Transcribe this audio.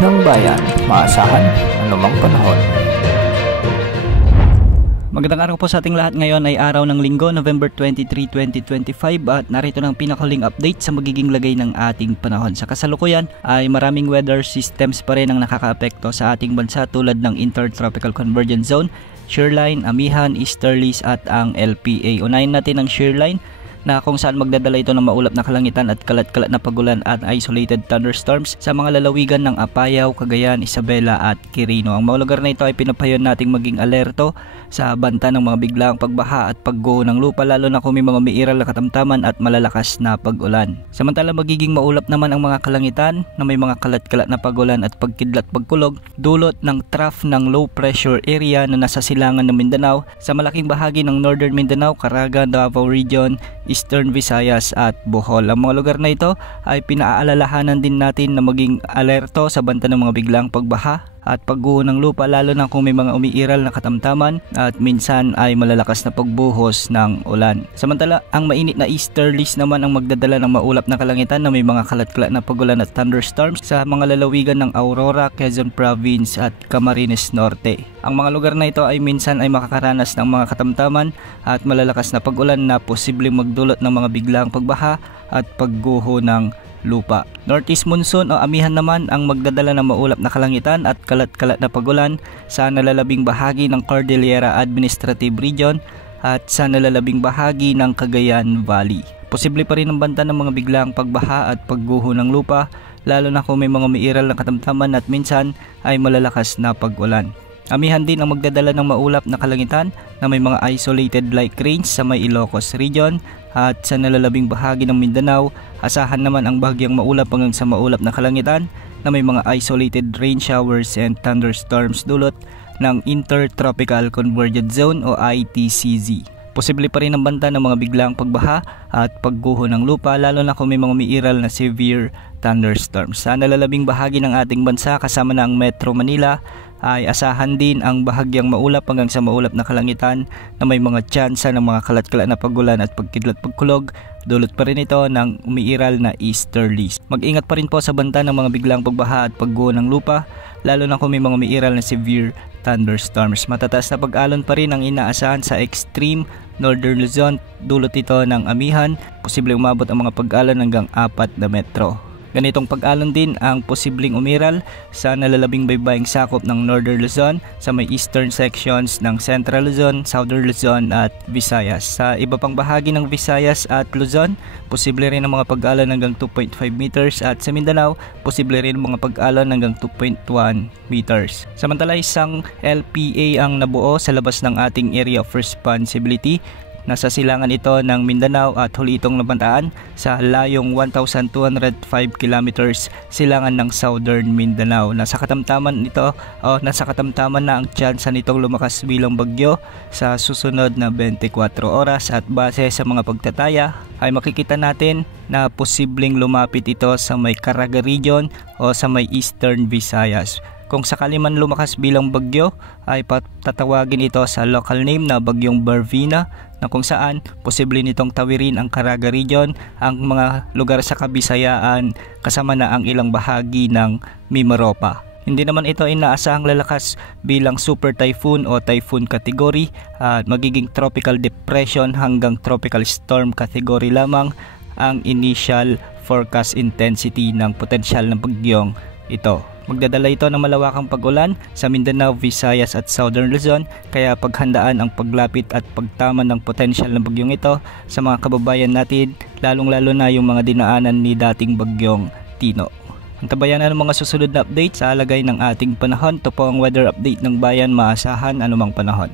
ng bayan, maasahan anumang panahon. Magandang araw po sa ating lahat. Ngayon ay araw ng Linggo, November 23, 2025 at narito ng pinakahuling update sa magiging lagay ng ating panahon. Sa kasalukuyan ay maraming weather systems pa rin ang nakakaapekto sa ating bansa tulad ng Intertropical Convergence Zone, Shearline, Amihan, Easterlies at ang LPA. Unahin natin ang Shearline na kung saan magdadala ito ng maulap na kalangitan at kalat-kalat na pagulan at isolated thunderstorms sa mga lalawigan ng Apayao, Cagayan, Isabela at Quirino. Ang mga lugar na ito ay pinapayon nating maging alerto sa banta ng mga biglaang pagbaha at pagguho ng lupa, lalo na kung may mga umiiral na katamtaman at malalakas na pag-ulan. Samantala magiging maulap naman ang mga kalangitan na may mga kalat-kalat na pagulan at pagkidlat pagkulog dulot ng trough ng low pressure area na nasa silangan ng Mindanao sa malaking bahagi ng Northern Mindanao, Caraga, Davao Region, Eastern Visayas at Bohol. Ang mga lugar na ito ay pinaalalahanan din natin na maging alerto sa banta ng mga biglaang pagbaha at pagguho ng lupa, lalo na kung may mga umiiral na katamtaman at minsan ay malalakas na pagbuhos ng ulan. Samantala, ang mainit na easterlies naman ang magdadala ng maulap na kalangitan na may mga kalat-kalat na pagulan at thunderstorms sa mga lalawigan ng Aurora, Quezon Province at Camarines Norte. Ang mga lugar na ito ay minsan ay makakaranas ng mga katamtaman at malalakas na pag-ulan na posibleng magdulot ng mga biglaang pagbaha at pagguho ng lupa. Northeast monsoon o amihan naman ang magdadala ng maulap na kalangitan at kalat-kalat na pagulan sa nalalabing bahagi ng Cordillera Administrative Region at sa nalalabing bahagi ng Cagayan Valley. Posible pa rin ang banta ng mga biglaang pagbaha at pagguho ng lupa, lalo na kung may mga umiiral na katamtaman at minsan ay malalakas na pag-ulan. Amihan din ang magdadala ng maulap na kalangitan na may mga isolated light rains sa may Ilocos Region at sa nalalabing bahagi ng Mindanao. Asahan naman ang bahagyang maulap hanggang sa maulap na kalangitan na may mga isolated rain showers and thunderstorms dulot ng Intertropical Convergence Zone o ITCZ. Posible pa rin ang banta ng mga biglaang pagbaha at pagguho ng lupa, lalo na kung may mga umiiral na severe thunderstorms. Sa nalalabing bahagi ng ating bansa kasama na ang Metro Manila ay asahan din ang bahagyang maulap hanggang sa maulap na kalangitan na may mga tsansa ng mga kalat-kalat na pagulan at pagkidlat pagkulog. Dulot pa rin ito ng umiiral na easterlies. Mag-ingat pa rin po sa banta ng mga biglaang pagbaha at pagguho ng lupa, lalo na kung may mga umiiral na severe thunderstorms. Matataas na pag-alon pa rin ang inaasahan sa extreme Northern Luzon. Dulot ito ng amihan, posibleng umabot ang mga pag-alon hanggang 4 na metro. Ganitong pag-alon din ang posibleng umiral sa nalalabing baybaying sakop ng Northern Luzon, sa may eastern sections ng Central Luzon, Southern Luzon at Visayas. Sa iba pang bahagi ng Visayas at Luzon, posible rin ang mga pag-alon hanggang 2.5 meters at sa Mindanao, posible rin ang mga pag-alon hanggang 2.1 meters. Samantala, isang LPA ang nabuo sa labas ng ating area of responsibility. Nasa silangan ito ng Mindanao at huli itong nabantaan sa layong 1,205 kilometers silangan ng Southern Mindanao. Nasa katamtaman na ang tsansa nitong lumakas bilang bagyo sa susunod na 24 oras at base sa mga pagtataya ay makikita natin na posibleng lumapit ito sa may Caraga Region o sa may Eastern Visayas. Kung sakali man lumakas bilang bagyo ay patatawagin ito sa local name na Bagyong Barvina, na kung saan posible nitong tawirin ang Caraga Region, ang mga lugar sa Kabisayaan kasama na ang ilang bahagi ng Mimaropa. Hindi naman ito inaasahang lalakas bilang super typhoon o typhoon category at magiging tropical depression hanggang tropical storm category lamang ang initial forecast intensity ng potensyal ng bagyong ito. Magdadala ito ng malawakang pag-ulan sa Mindanao, Visayas at Southern Luzon, kaya paghandaan ang paglapit at pagtaman ng potensyal ng bagyong ito sa mga kababayan natin, lalong-lalo na yung mga dinaanan ni dating bagyong Tino. Antabayan na ng mga susunod na update sa alagay ng ating panahon. Ito po ang weather update ng bayan, maasahan anumang panahon.